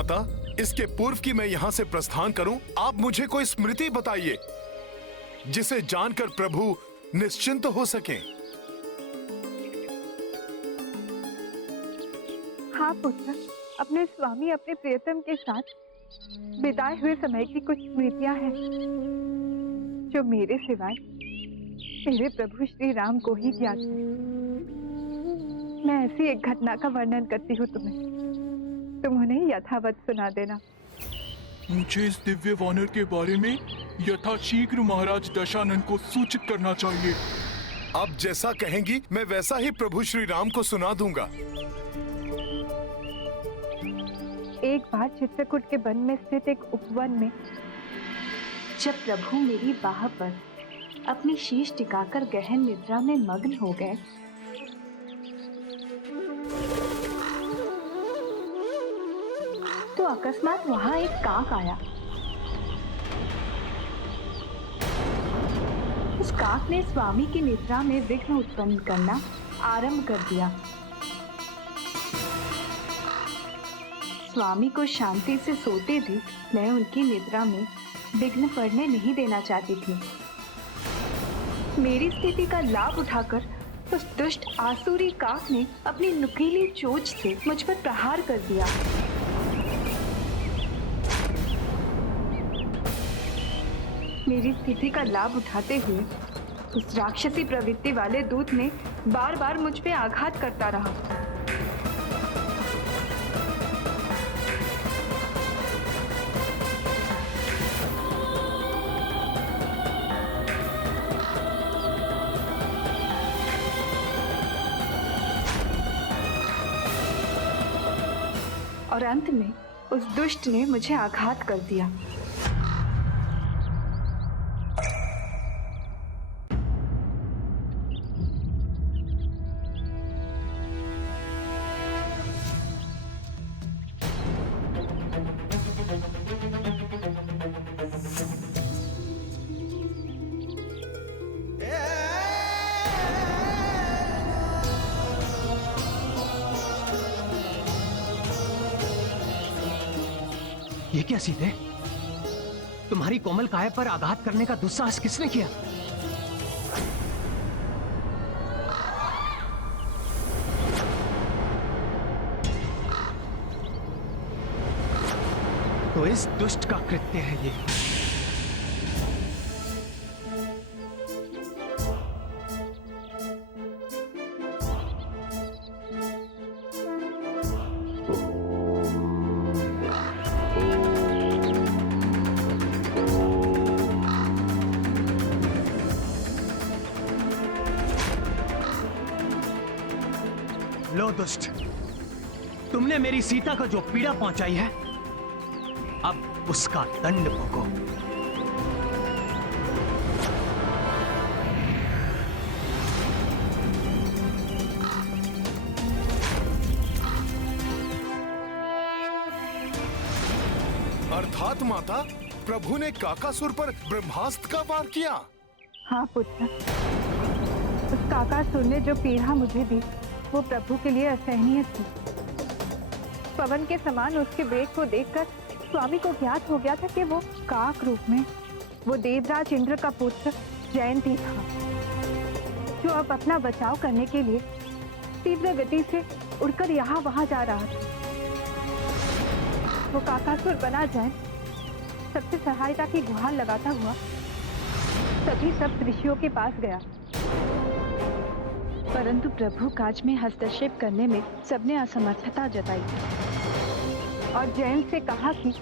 माता, इसके पूर्व कि मैं यहाँ से प्रस्थान करूं, आप मुझे कोई स्मृति बताइए जिसे जानकर प्रभु निश्चिंत हो सकें। हाँ पुत्र, अपने स्वामी अपने प्रियतम के साथ बिताए हुए समय की कुछ स्मृतियां हैं जो मेरे सिवाय मेरे प्रभु श्री राम को ही ज्ञात है। मैं ऐसी एक घटना का वर्णन करती हूँ तुम्हें, तुम उन्हें यथावत सुना देना। मुझे इस दिव्य वानर के बारे में यथाशीघ्र महाराज दशानन को सूचित करना चाहिए। आप जैसा कहेंगी मैं वैसा ही प्रभु श्री राम को सुना दूंगा। एक बार चित्रकूट के वन में स्थित एक उपवन में जब प्रभु मेरी बाह पर अपनी शीश टिकाकर गहन निद्रा में मग्न हो गए, तो अकस्मात वहां एक काक आया। उस काक ने स्वामी की निद्रा में विघ्न उत्पन्न करना आरंभ कर दिया। स्वामी को शांति से सोते देख मैं उनकी निद्रा में विघ्न पड़ने नहीं देना चाहती थी। मेरी स्थिति का लाभ उठाकर उस दुष्ट आसुरी काक ने अपनी नुकीली चोंच से मुझ पर प्रहार कर दिया। मेरी स्थिति का लाभ उठाते हुए उस राक्षसी प्रवृत्ति वाले दूत ने बार बार मुझ पे आघात करता रहा। और अंत में उस दुष्ट ने मुझे आघात कर दिया। ये क्या सीते? तुम्हारी कोमल काया पर आघात करने का दुस्साहस किसने किया? तो इस दुष्ट का कृत्य है ये। लो दुष्ट, तुमने मेरी सीता को जो पीड़ा पहुंचाई है, अब उसका दंड भोगो। अर्थात माता, प्रभु ने काकासुर पर ब्रह्मास्त्र का वार किया। हाँ पुत्र, उस काकासुर ने जो पीड़ा मुझे दी वो प्रभु के लिए असहनीय थी। पवन के समान उसके वेग को देखकर स्वामी को ज्ञात हो गया था कि वो काक रूप में वो देवराज इंद्र का पुत्र जयंती था, जो अब अपना बचाव करने के लिए तीव्र गति से उड़कर यहाँ वहां जा रहा था। वो काकासुर बना जयंत सबसे सहायता की गुहार लगाता हुआ सभी सब ऋषियों के पास गया, परंतु प्रभु काज में हस्तक्षेप करने में सबने असमर्थता जताई और जयंत से कहा कि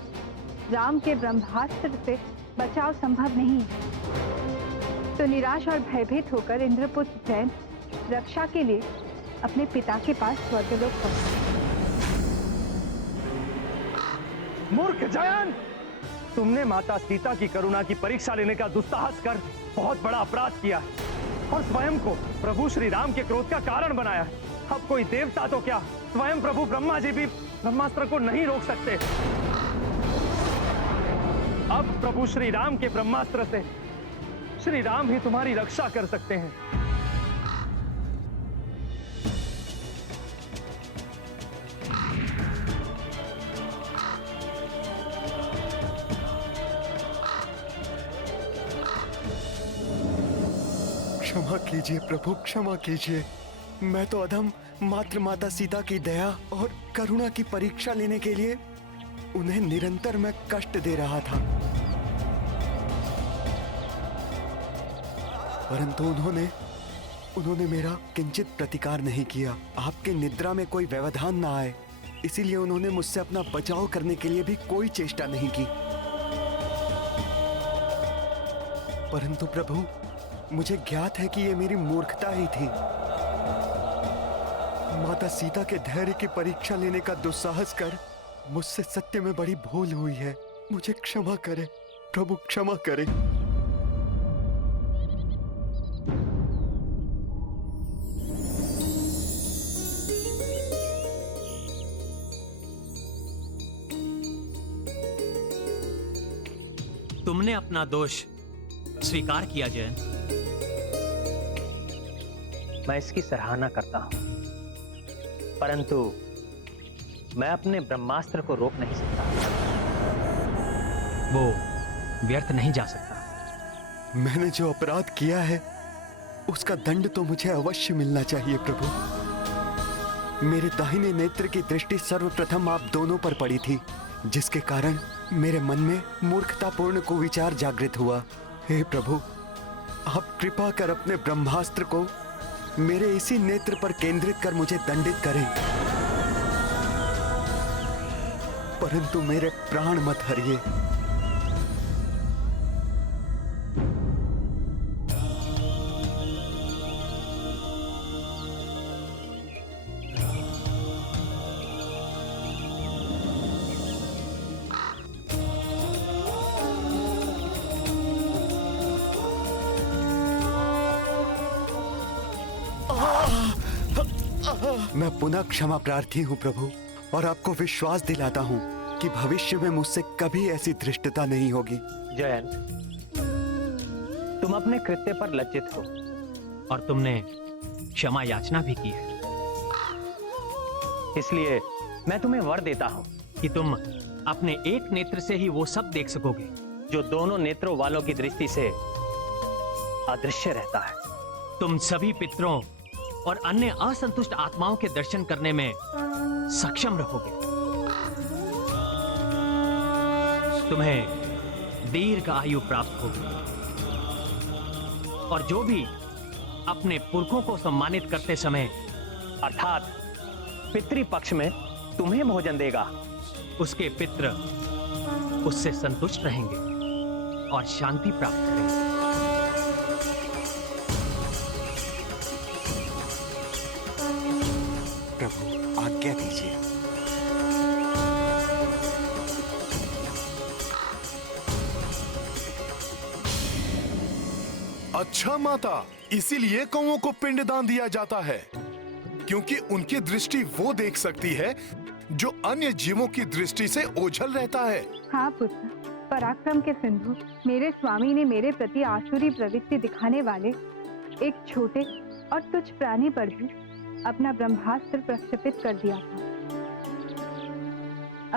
राम के ब्रह्मास्त्र से बचाव संभव नहीं है। तो निराश और भयभीत होकर इंद्रपुत्र जयंत रक्षा के लिए अपने पिता के पास स्वर्गलोक पहुंचा। मूर्ख जयंत, तुमने माता सीता की करुणा की परीक्षा लेने का दुस्साहस कर बहुत बड़ा अपराध किया है और स्वयं को प्रभु श्री राम के क्रोध का कारण बनाया है। अब कोई देवता तो क्या, स्वयं प्रभु ब्रह्मा जी भी ब्रह्मास्त्र को नहीं रोक सकते। अब प्रभु श्री राम के ब्रह्मास्त्र से श्री राम ही तुम्हारी रक्षा कर सकते हैं। क्षमा कीजिए प्रभु, क्षमा कीजिए। मैं तो अधम मात्र माता सीता की दया और करुणा की परीक्षा लेने के लिए उन्हें निरंतर मैं कष्ट दे रहा था, परंतु उन्होंने मेरा किंचित प्रतिकार नहीं किया। आपकी निद्रा में कोई व्यवधान ना आए, इसीलिए उन्होंने मुझसे अपना बचाव करने के लिए भी कोई चेष्टा नहीं की। परंतु प्रभु, मुझे ज्ञात है कि ये मेरी मूर्खता ही थी। माता सीता के धैर्य की परीक्षा लेने का दुस्साहस कर मुझसे सत्य में बड़ी भूल हुई है। मुझे क्षमा करे प्रभु, क्षमा करे। तुमने अपना दोष स्वीकार किया जयन। मैं इसकी सराहना करता हूं, परंतु मैं अपने ब्रह्मास्त्र को रोक नहीं सकता। वो व्यर्थ नहीं जा सकता। मैंने जो अपराध किया है उसका दंड तो मुझे अवश्य मिलना चाहिए प्रभु। मेरे दाहिने नेत्र की दृष्टि सर्वप्रथम आप दोनों पर पड़ी थी, जिसके कारण मेरे मन में मूर्खतापूर्ण कुविचार जागृत हुआ। हे प्रभु, आप कृपा कर अपने ब्रह्मास्त्र को मेरे इसी नेत्र पर केंद्रित कर मुझे दंडित करें, परंतु मेरे प्राण मत हरिए। मैं पुनः क्षमा प्रार्थी हूँ प्रभु, और आपको विश्वास दिलाता हूँ कि भविष्य में मुझसे कभी ऐसी धृष्टता नहीं होगी। जयंत, तुम अपने कृत्य पर लज्जित हो और तुमने क्षमा याचना भी की है, इसलिए मैं तुम्हें वर देता हूं कि तुम अपने एक नेत्र से ही वो सब देख सकोगे जो दोनों नेत्रों वालों की दृष्टि से अदृश्य रहता है। तुम सभी पितरों और अन्य असंतुष्ट आत्माओं के दर्शन करने में सक्षम रहोगे। तुम्हें दीर्घ आयु प्राप्त होगी, और जो भी अपने पुरखों को सम्मानित करते समय अर्थात पितृपक्ष में तुम्हें भोजन देगा, उसके पितृ उससे संतुष्ट रहेंगे और शांति प्राप्त करेंगे। प्रभु, आज्ञा दीजिए। अच्छा माता, इसीलिए कौओं को पिंडदान दिया जाता है, क्योंकि उनकी दृष्टि वो देख सकती है जो अन्य जीवों की दृष्टि से ओझल रहता है। हाँ पुत्र, पराक्रम के सिंधु मेरे स्वामी ने मेरे प्रति आसुरी प्रवृत्ति दिखाने वाले एक छोटे और तुच्छ प्राणी पर भी अपना ब्रह्मास्त्र प्रक्षेपित कर दिया था।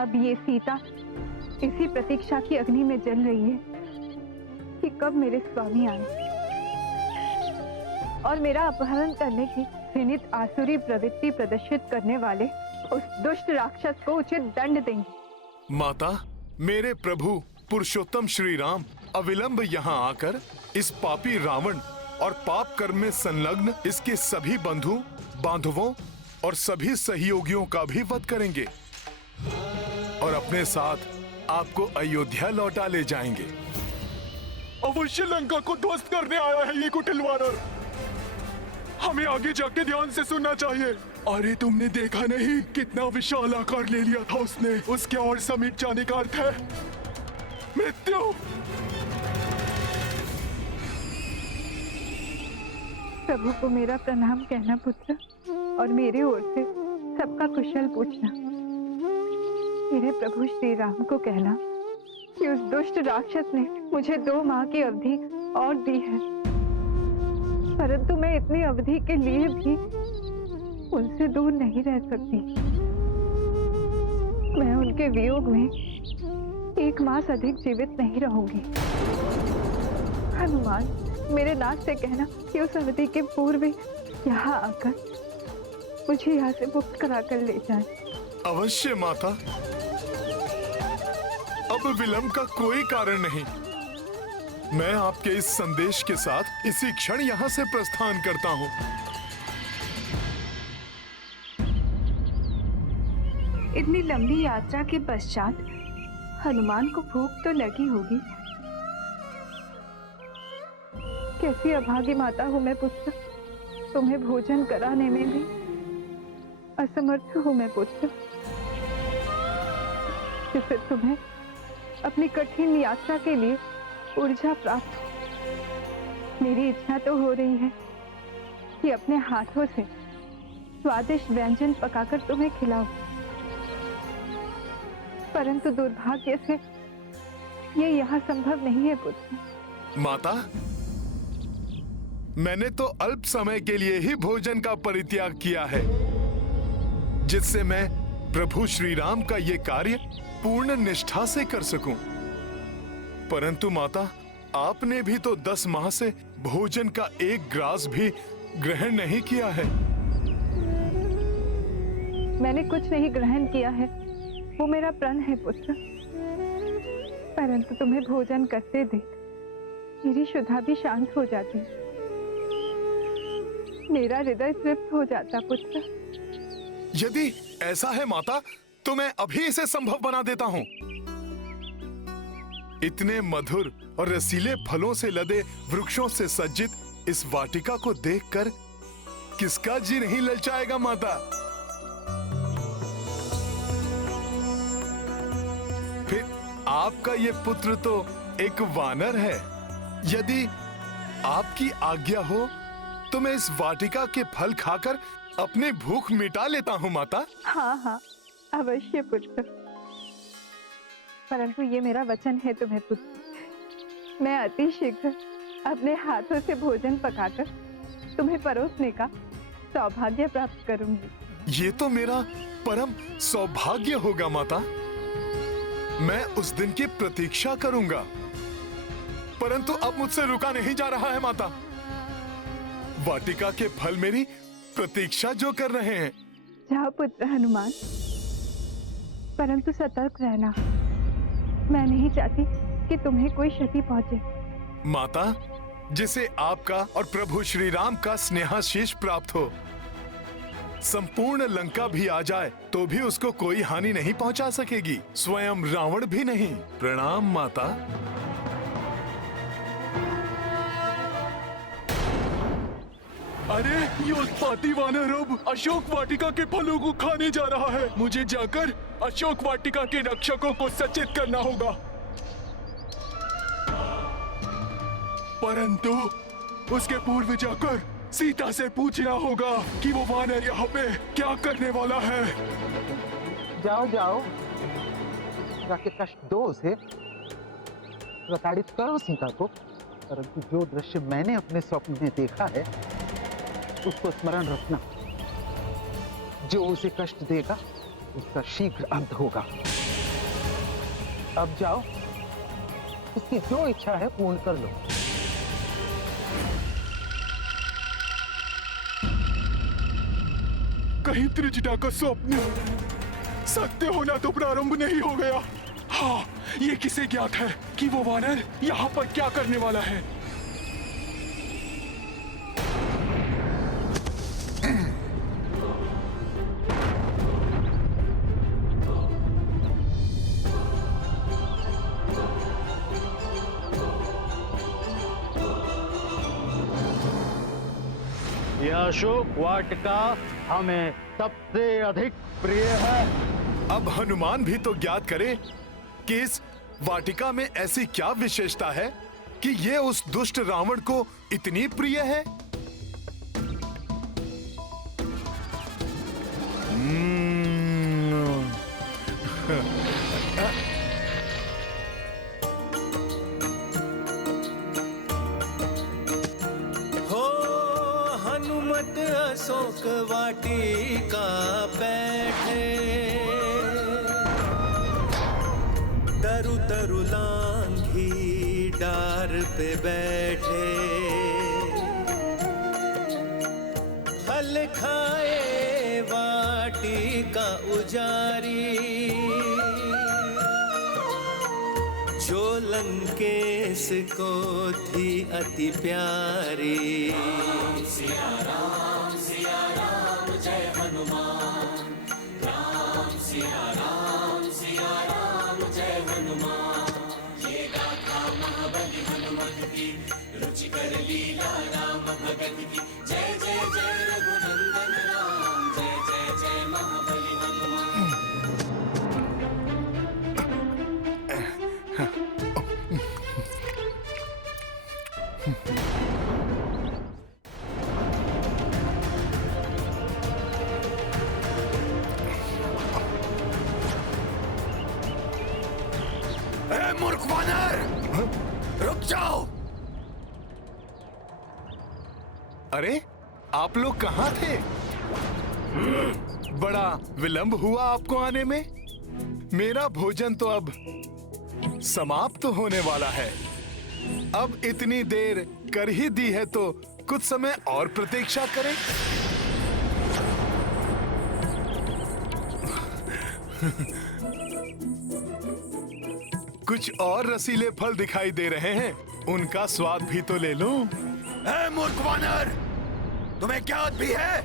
अब ये सीता इसी प्रतीक्षा की अग्नि में जल रही है कि कब मेरे स्वामी आए और मेरा अपहरण करने की घृणित आसुरी प्रवृत्ति प्रदर्शित करने वाले उस दुष्ट राक्षस को उचित दंड देंगे। माता, मेरे प्रभु पुरुषोत्तम श्री राम अविलंब यहाँ आकर इस पापी रावण और पाप कर्म में संलग्न इसके सभी बंधु बांधवों और सभी सहयोगियों का भी वध करेंगे और अपने साथ आपको अयोध्या लौटा ले जाएंगे। अवश्य लंका को ध्वस्त करने आया है ये कुटिल वानर। हमें आगे जाके ध्यान से सुनना चाहिए। अरे तुमने देखा नहीं कितना विशाल आकार ले लिया था उसने। उसके और समीप जाने का अर्थ है मृत्यु। प्रभु को मेरा प्रणाम कहना पुत्र, और मेरी ओर से सबका कुशल पूछना। मेरे प्रभु श्री राम को कहना कि उस दुष्ट राक्षस ने मुझे 2 माह की अवधि और दी है, परंतु मैं इतनी अवधि के लिए भी उनसे दूर नहीं रह सकती। मैं उनके वियोग में 1 मास अधिक जीवित नहीं रहूंगी। हनुमान, मेरे नाथ से कहना कि उस अवधि के पूर्व यहाँ आकर मुझे यहाँ से मुक्त करा कर ले जाए। अवश्य माता, अब विलंब का कोई कारण नहीं। मैं आपके इस संदेश के साथ इसी क्षण यहाँ से प्रस्थान करता हूँ। इतनी लंबी यात्रा के पश्चात हनुमान को भूख तो लगी होगी। कैसी अभागी माता हूँ मैं पुत्र, तुम्हें भोजन कराने में भी असमर्थ हूँ मैं पुत्र। जिससे तुम्हें अपनी कठिन यात्रा के लिए ऊर्जा प्राप्त हो। मेरी इच्छा तो हो रही है कि अपने हाथों से स्वादिष्ट व्यंजन पकाकर तुम्हें खिलाऊं, परंतु दुर्भाग्य से ये यहाँ संभव नहीं है पुत्र। माता, मैंने तो अल्प समय के लिए ही भोजन का परित्याग किया है, जिससे मैं प्रभु श्री राम का ये कार्य पूर्ण निष्ठा से कर सकूं। परंतु माता, आपने भी तो 10 माह से भोजन का एक ग्रास भी ग्रहण नहीं किया है। मैंने कुछ नहीं ग्रहण किया है, वो मेरा प्रण है पुत्र। परंतु तुम्हें भोजन करते देख मेरी शुद्धा भी शांत हो जाती, मेरा हृदय तृप्त हो जाता पुत्र। यदि ऐसा है माता, तो मैं अभी इसे संभव बना देता हूँ। इतने मधुर और रसीले फलों से लदे वृक्षों से सज्जित इस वाटिका को देखकर किसका जी नहीं ललचाएगा माता। फिर आपका ये पुत्र तो एक वानर है। यदि आपकी आज्ञा हो तो मैं इस वाटिका के फल खाकर अपनी भूख मिटा लेता हूँ माता। हाँ हाँ अवश्य पुत्र, परंतु ये मेरा वचन है तुम्हें पुत्र, मैं अति शीघ्र अपने हाथों से भोजन पकाकर तुम्हें परोसने का सौभाग्य प्राप्त करूंगी। ये तो मेरा परम सौभाग्य होगा माता। मैं उस दिन की प्रतीक्षा करूंगा, परंतु अब मुझसे रुका नहीं जा रहा है माता। वाटिका के फल मेरी प्रतीक्षा जो कर रहे हैं। जाओ पुत्र हनुमान, परंतु सतर्क रहना। मैं नहीं चाहती कि तुम्हें कोई क्षति पहुंचे। माता, जिसे आपका और प्रभु श्री राम का स्नेहाशीष प्राप्त हो, संपूर्ण लंका भी आ जाए तो भी उसको कोई हानि नहीं पहुंचा सकेगी, स्वयं रावण भी नहीं। प्रणाम माता। अरे ये उत्पाती वानर अब अशोक वाटिका के फलों को खाने जा रहा है। मुझे जाकर अशोक वाटिका के रक्षकों को सचेत करना होगा। परंतु उसके पूर्व जाकर सीता से पूछना होगा कि वो वानर यहाँ पे क्या करने वाला है। जाओ जाओ, जाके कष्ट दो उसे, प्रताड़ित करो सीता को। परंतु जो दृश्य मैंने अपने स्वप्न में देखा है उसको स्मरण रखना। जो उसे कष्ट देगा उसका शीघ्र अंत होगा। अब जाओ, उसकी जो इच्छा है पूर्ण कर लो। कहीं त्रिजटा का स्वप्न सत्य होना तो प्रारंभ नहीं हो गया। हाँ, ये किसे ज्ञात है कि वो वानर यहाँ पर क्या करने वाला है। यह अशोक वाटिका हमें सबसे अधिक प्रिय है। अब हनुमान भी तो ज्ञात करे कि इस वाटिका में ऐसी क्या विशेषता है कि ये उस दुष्ट रावण को इतनी प्रिय है। हनुमत अशोक वाटिका बैठे, तरु तरु लांघी डार पे बैठे। फल खाए वाटी का उजारी, जो लंकेश को थी अति प्यारी। राम सिया राम जय हनुमान, राम सिया राम जय हनुमान। ये गाथा महाबली हनुमत की, रुचिकर लीला राम भगत की। जय जय जय रघुनंदन राम, जय जय जय महाबली हनुमान। मूर्ख वानर, रुक जाओ। अरे आप लोग कहाँ थे? बड़ा विलंब हुआ आपको आने में। मेरा भोजन तो अब समाप्त होने वाला है। अब इतनी देर कर ही दी है तो कुछ समय और प्रतीक्षा करें। कुछ और रसीले फल दिखाई दे रहे हैं, उनका स्वाद भी तो ले लूं। मूर्ख वानर, तुम्हें ज्ञात भी है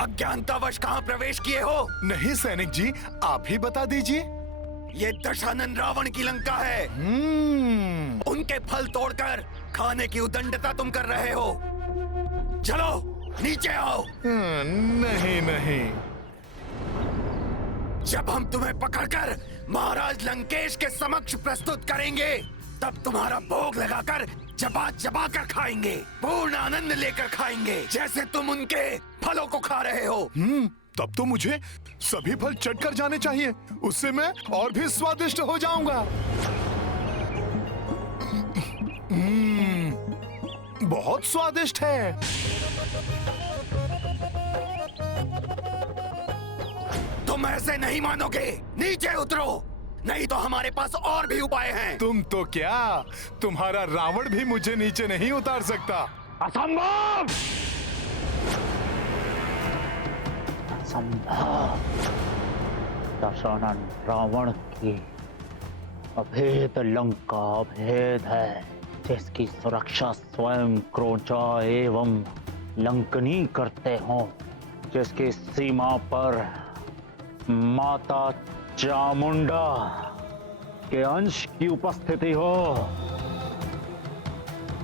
अज्ञानतावश कहाँ प्रवेश किए हो? नहीं सैनिक जी, आप ही बता दीजिए। ये दशानन रावण की लंका है। उनके फल तोड़कर खाने की उदंडता तुम कर रहे हो। चलो नीचे आओ। नहीं नहीं, जब हम तुम्हें पकड़कर महाराज लंकेश के समक्ष प्रस्तुत करेंगे, तब तुम्हारा भोग लगाकर चबा चबा कर खाएंगे, पूर्ण आनंद लेकर खाएंगे, जैसे तुम उनके फलों को खा रहे हो। तब तो मुझे सभी फल चट कर जाने चाहिए, उससे मैं और भी स्वादिष्ट हो जाऊंगा। बहुत स्वादिष्ट है। तुम ऐसे नहीं मानोगे, नीचे उतरो, नहीं तो हमारे पास और भी उपाय हैं। तुम तो क्या, तुम्हारा रावण भी मुझे नीचे नहीं उतार सकता। असंभव! असंभव! दशानन रावण की अभेद लंका अभेद है, जिसकी सुरक्षा स्वयं क्रोचा एवं लंकनी करते हो, जिसकी सीमा पर माता चामुंडा के अंश की उपस्थिति हो,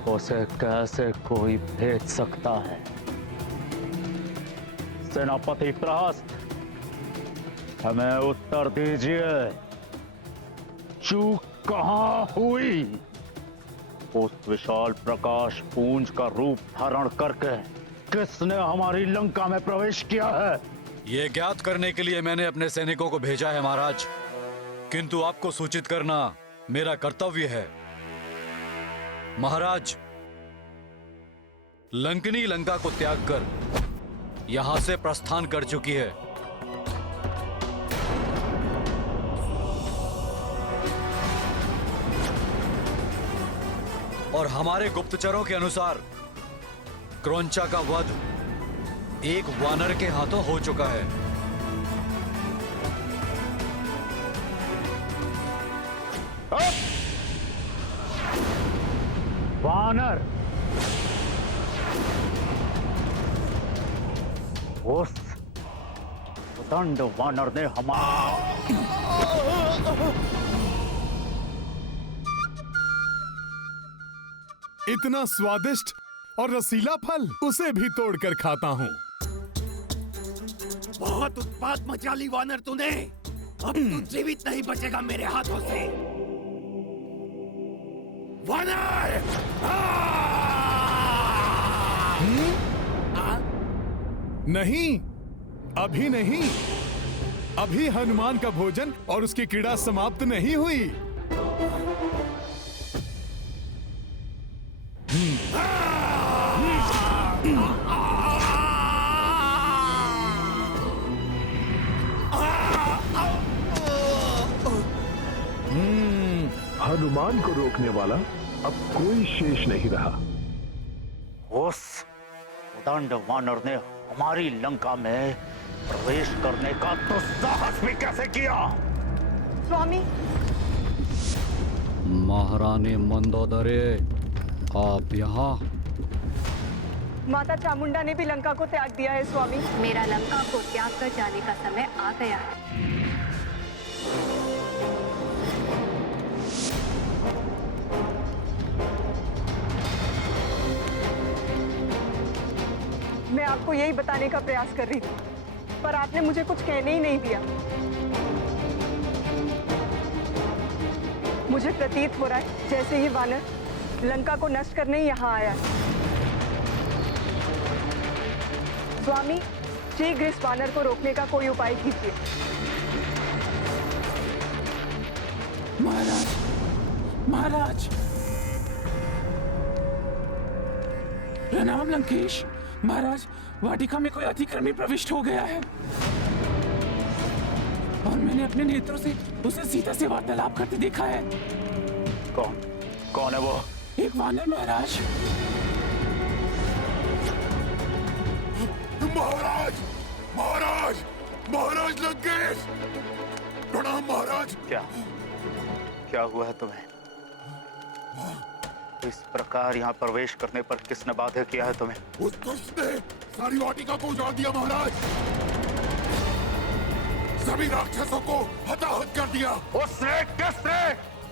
उसे कैसे कोई भेज सकता है? सेनापति प्रहस्त, हमें उत्तर दीजिए, चूक कहां हुई? उस विशाल प्रकाश पुंज का रूप धारण करके किसने हमारी लंका में प्रवेश किया है? ये ज्ञात करने के लिए मैंने अपने सैनिकों को भेजा है महाराज, किंतु आपको सूचित करना मेरा कर्तव्य है। महाराज, लंकनी लंका को त्याग कर यहां से प्रस्थान कर चुकी है। और हमारे गुप्तचरों के अनुसार क्रौंचा का वध एक वानर के हाथों हो चुका है। वानर? उस उदंड वानर ने इतना स्वादिष्ट और रसीला फल, उसे भी तोड़कर खाता हूँ। बहुत उत्पात मचा ली वानर तूने, अब तू जीवित नहीं बचेगा मेरे हाथों से। वानर! नहीं, अभी नहीं, अभी हनुमान का भोजन और उसकी क्रीड़ा समाप्त नहीं हुई। हनुमान को रोकने वाला अब कोई शेष नहीं रहा। उस उदंड वानर ने हमारी लंका में प्रवेश करने का तो साहस भी कैसे किया? स्वामी, महारानी मंदोदरी, आप यहाँ? माता चामुंडा ने भी लंका को त्याग दिया है स्वामी। मेरा लंका को त्याग कर जाने का समय आ गया है। मैं आपको यही बताने का प्रयास कर रही थी, पर आपने मुझे कुछ कहने ही नहीं दिया। मुझे प्रतीत हो रहा है जैसे ही वानर लंका को नष्ट करने ही यहाँ आया है। स्वामी, शीघ्र इस वानर को रोकने का कोई उपाय कीजिए। महाराज, महाराज, प्रणाम लंकेश। महाराज, वाटिका में कोई अतिक्रमी प्रविष्ट हो गया है और मैंने अपने नेत्रों से उसे सीता से वार्तालाप करते देखा है। कौन है वो? एक वानर महाराज। महाराज, महाराज, महाराज लंकेश, प्रणाम महाराज। क्या हुआ है तुम्हें? इस प्रकार यहाँ प्रवेश करने पर किसने बाध्य किया है तुम्हें? उस दुष्ट ने सारी वाटिका को उजाड़ दिया महाराज। सभी राक्षसों को हताहत कर दिया। उसने? किसने?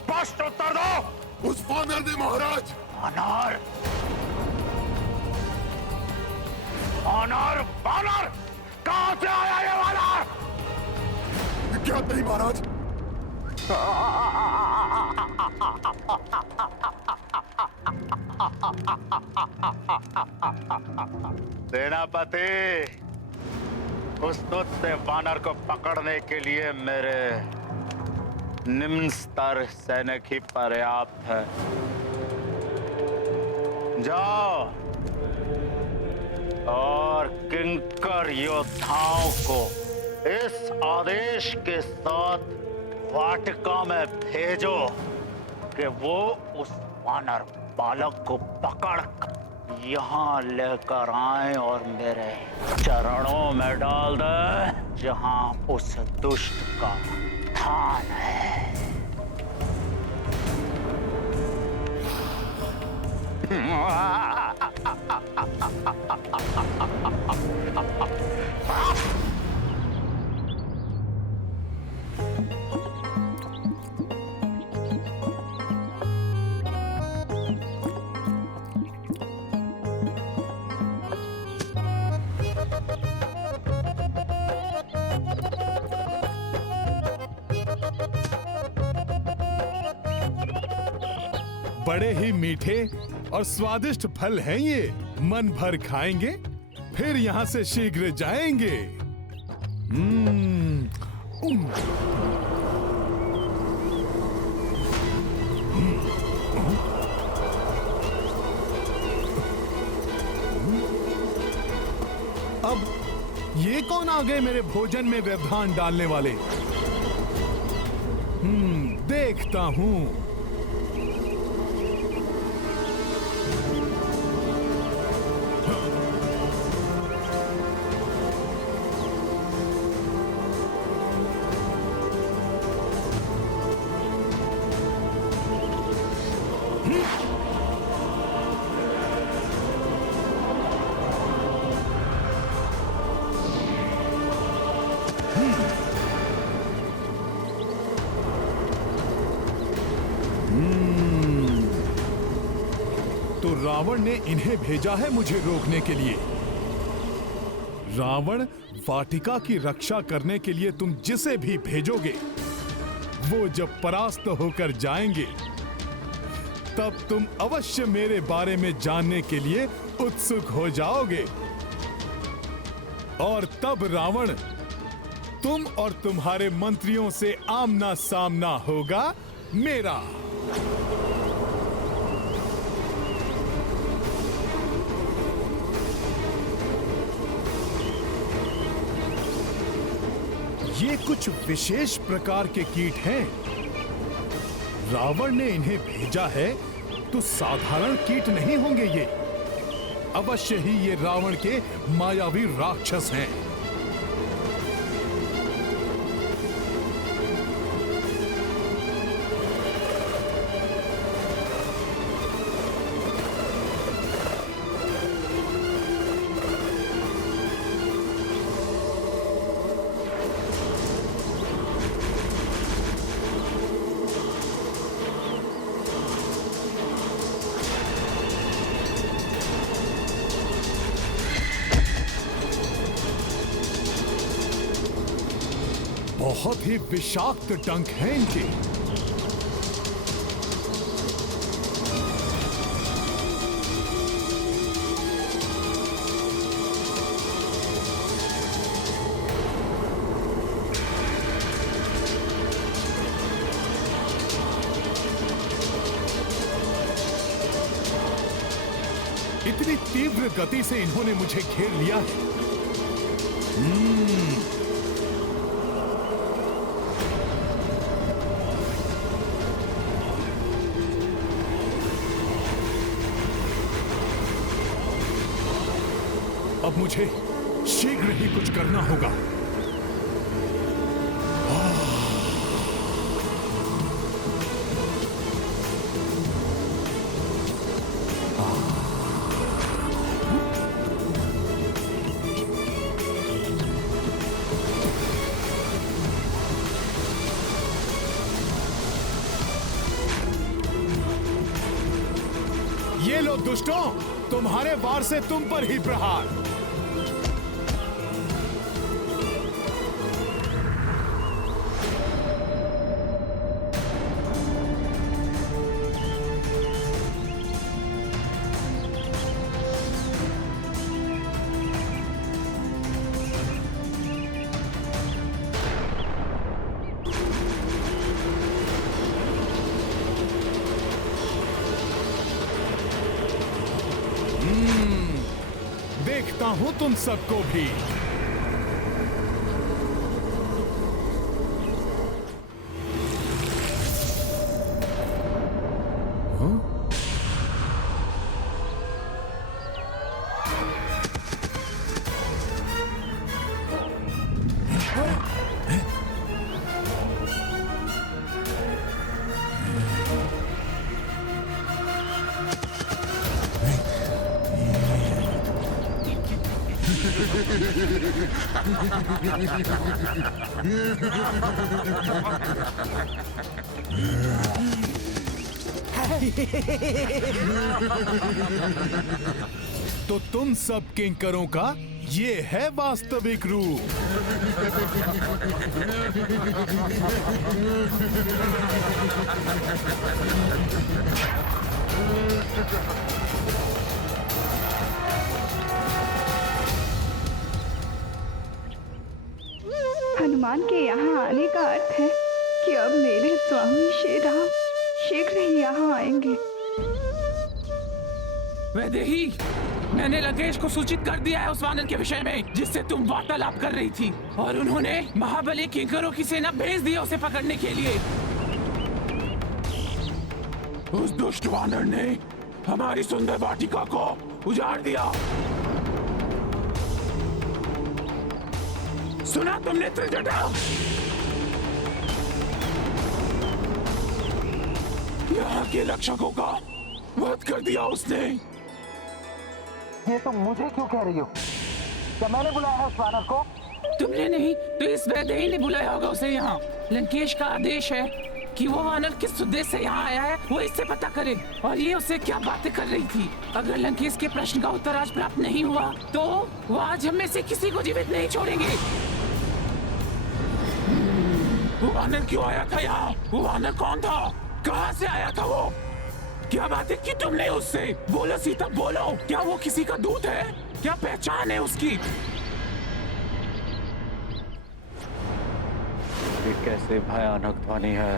स्पष्ट उत्तर दो। उस वानर ने महाराज। वानर? वानर? वानर? कहाँ से आया ये वानर? ज्ञात नहीं महाराज। सेनापति, उस दूसरे वानर को पकड़ने के लिए मेरे निम्न स्तर सैनिक ही पर्याप्त है। जाओ और किंकर योद्धाओं को इस आदेश के साथ वाटिका में भेजो कि वो उस वानर बालक को पकड़ यहाँ लेकर आए और मेरे चरणों में डाल दे, जहाँ उस दुष्ट का स्थान है। बड़े ही मीठे और स्वादिष्ट फल हैं ये। मन भर खाएंगे, फिर यहाँ से शीघ्र जाएंगे। अब ये कौन आ गए मेरे भोजन में व्यवधान डालने वाले? देखता हूँ। तो रावण ने इन्हें भेजा है मुझे रोकने के लिए। रावण, वाटिका की रक्षा करने के लिए तुम जिसे भी भेजोगे, वो जब परास्त होकर जाएंगे, तब तुम अवश्य मेरे बारे में जानने के लिए उत्सुक हो जाओगे। और तब रावण, तुम और तुम्हारे मंत्रियों से आमना सामना होगा मेरा। ये कुछ विशेष प्रकार के कीट हैं। रावण ने इन्हें भेजा है तो साधारण कीट नहीं होंगे ये। अवश्य ही ये रावण के मायावी राक्षस हैं। बहुत ही विषाक्त डंक हैं इनके। इतनी तीव्र गति से इन्होंने मुझे घेर लिया है। अब मुझे शीघ्र ही कुछ करना होगा। ये लो दुष्टों, तुम्हारे वार से तुम पर ही प्रहार। देखता हूं तुम सबको भी। तो तुम सब किंकरों का ये है वास्तविक रूप। हनुमान के यहाँ आने का अर्थ है कि अब मेरे स्वामी श्री राम शीघ्र ही यहाँ आएंगे। वैदेही, मैंने लंकेश को सूचित कर दिया है उस वानर के विषय में जिससे तुम वार्तालाप कर रही थी, और उन्होंने महाबली किंकरों की सेना भेज दी उसे पकड़ने के लिए। उस दुष्ट वानर ने हमारी सुंदर वाटिका को उजाड़ दिया। सुना तुमने त्रिजटा? यहाँ के रक्षकों का वध कर दिया उसने। ये तुम मुझे क्यों कह रही हो? क्या मैंने बुलाया है उस वानर को? तुमने नहीं तो इस वैदेही ने बुलाया होगा उसे यहाँ। लंकेश का आदेश है कि वो वानर किस उद्देश्य से यहाँ आया है वो इससे पता करे, और ये उससे क्या बातें कर रही थी। अगर लंकेश के प्रश्न का उत्तर आज प्राप्त नहीं हुआ तो वो आज हम में से किसी को जीवित नहीं छोड़ेंगे। वो वानर क्यों आया था यहाँ? वो वानर कौन था? कहाँ से आया था वो? क्या बातें की तुमने उससे? बोलो सीता, बोलो। क्या वो किसी का दूत है? क्या पहचान है उसकी? ये कैसे भयानक ध्वनि है?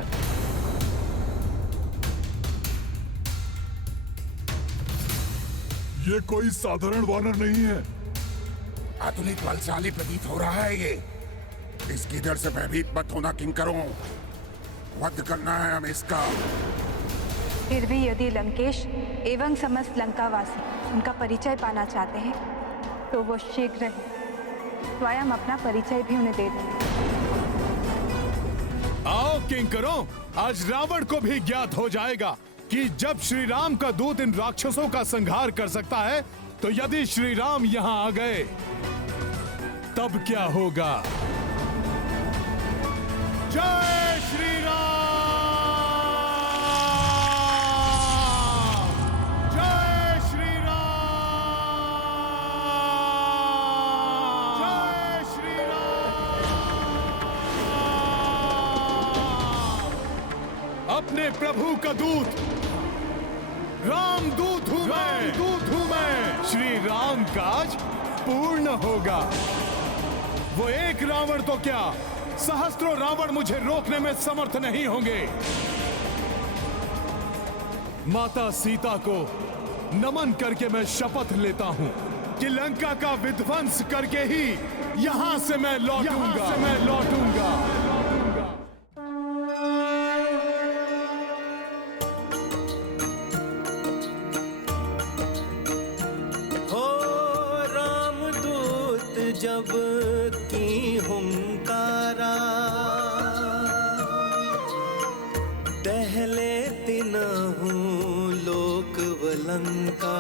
ये कोई साधारण वानर नहीं है। आधुनिक बलशाली प्रतीत हो रहा है ये। इसकी डर से भयभीत मत होना किंकरों। वध करना है हमें इसका। फिर भी यदि लंकेश एवं समस्त लंकावासी उनका परिचय पाना चाहते हैं तो वो शीघ्र ही स्वयं अपना परिचय भी उन्हें दे देंगे। आओ किंकरों, आज रावण को भी ज्ञात हो जाएगा कि जब श्री राम का दूत इन राक्षसों का संहार कर सकता है, तो यदि श्री राम यहाँ आ गए तब क्या होगा। जय श्री राम! जय श्री राम! जय श्री राम! अपने प्रभु का दूत रामदूत हूँ मैं। श्री राम काज पूर्ण होगा। वो एक रावण तो क्या, सहस्त्रों रावण मुझे रोकने में समर्थ नहीं होंगे। माता सीता को नमन करके मैं शपथ लेता हूँ कि लंका का विध्वंस करके ही यहाँ से मैं लौटूंगा। जब की हुंकारा दहले तिनहु लोक वलंका।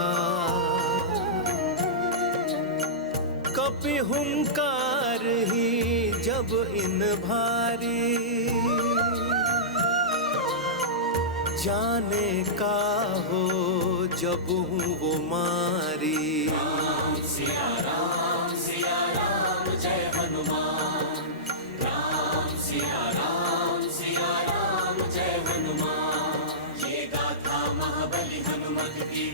कपि हुंकार ही जब इन भारी जाने का हो जब हूँ वो मारी। राम सिया राम जय हनुमान। राम सिया राम जय हनुमान। ये गाथा महाबली हनुमत की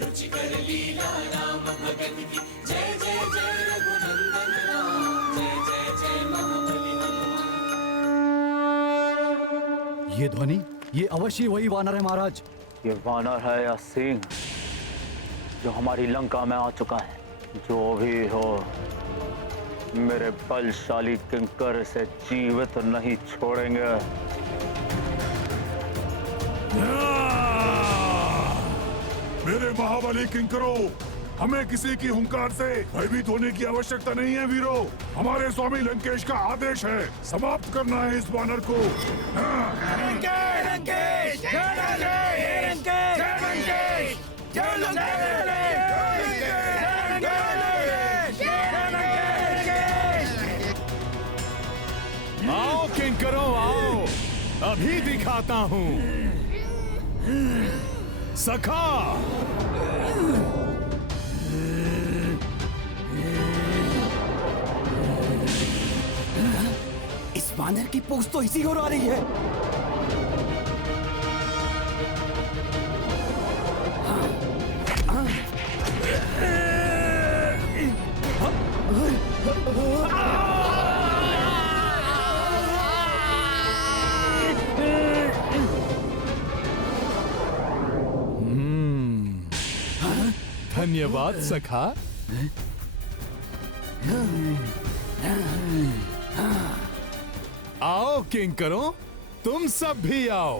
रुचिकर लीला राम भगत की। जय जय जय रघुनंदन राम। जय जय जय महाबली हनुमान। ये ध्वनि, ये अवश्य वही वानर है महाराज। ये वानर है या सिंह जो हमारी लंका में आ चुका है? जो भी हो, मेरे बलशाली किंकर इसे जीवित नहीं छोड़ेंगे। मेरे महाबली किंकरों, हमें किसी की हुंकार से भयभीत होने की आवश्यकता नहीं है वीरों। हमारे स्वामी लंकेश का आदेश है, समाप्त करना है इस वानर को। आओ किंकरों आओ, अभी दिखाता हूँ। सखा, इस वानर की पूंछ तो इसी ओर आ रही है। धन्यवाद सखा। आओ किंकरों, तुम सब भी आओ।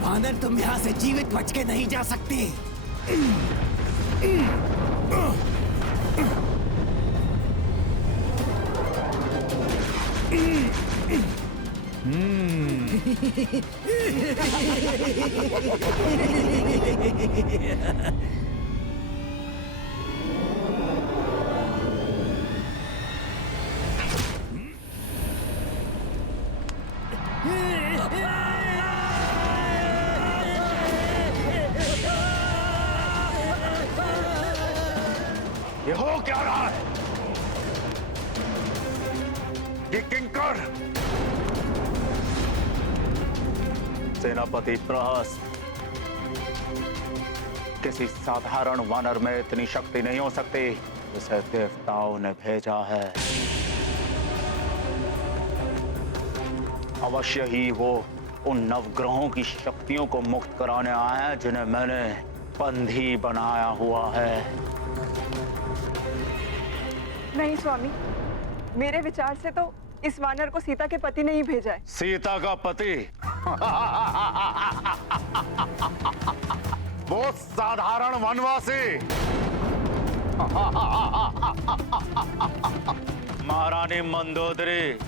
वानर, तुम यहाँ से जीवित बच के नहीं जा सकते। ये हो क्या रहा है? ये किंकर सेनापति प्रहस्त, किसी साधारण वानर में इतनी शक्ति नहीं हो सकती जिसे देवताओं ने भेजा है। अवश्य ही वो उन नवग्रहों की शक्तियों को मुक्त कराने आया है जिन्हें मैंने बंधी बनाया हुआ है। नहीं स्वामी, मेरे विचार से तो इस वानर को सीता के पति ने ही भेजा है। सीता का पति? वो साधारण वनवासी। महारानी मंदोदरी,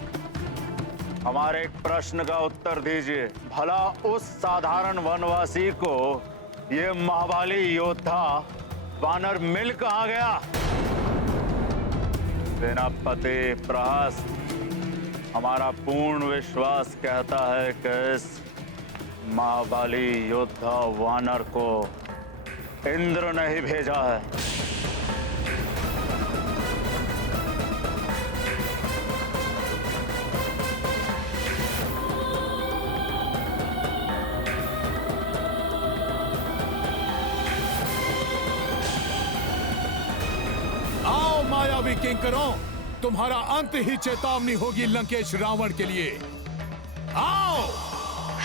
हमारे एक प्रश्न का उत्तर दीजिए। भला उस साधारण वनवासी को ये महाबली योद्धा वानर मिल कहाँ गया? सेनापति प्रहस्त, हमारा पूर्ण विश्वास कहता है कि इस महाबली योद्धा वानर को इंद्र ने ही भेजा है। आओ मायावी किंकरों, तुम्हारा अंत ही चेतावनी होगी लंकेश रावण के लिए। आओ!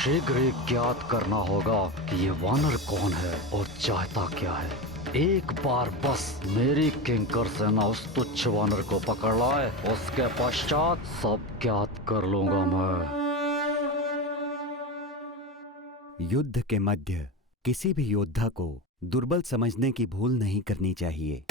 शीघ्र ही ज्ञात करना होगा कि ये वानर कौन है और चाहता क्या है। एक बार बस मेरी किंकर सेना उस तुच्छ वानर को पकड़ लाए, उसके पश्चात सब ज्ञात कर लूंगा मैं। युद्ध के मध्य किसी भी योद्धा को दुर्बल समझने की भूल नहीं करनी चाहिए।